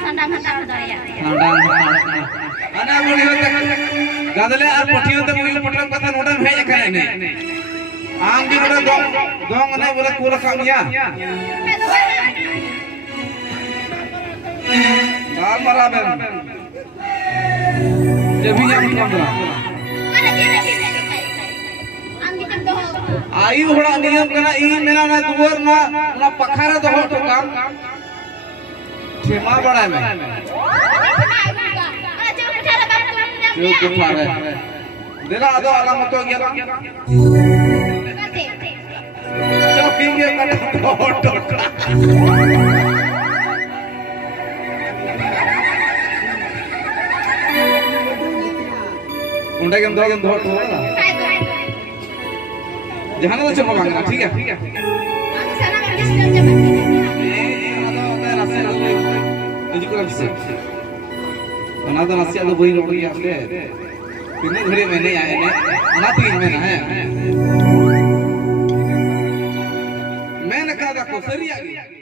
sandang hantar daya. Sandang ana boli hote gadale ar pathiyo te mui patram kata nodam hej akane ne am gi noda dong ne bola kula kamiya gal maraben jebi yang kamra Mana jere am gi tam doho ayu hora niyam kana ii mena na duwar na pakhara doho to kam thema bada me cukup parah. Dila ada alamat tu gila. Coki dia kata bodoh. Unda kan dua tu lah. Jangan tu cuma bangga, ठीक है? Sana kan dia sudah jabat. Ada nasi ada. Ini juga bisa. Mana tu nasi ada beri roti apa? Ini beri mana ya ini? Mana tu ini mana ya? Mana kada kau serius?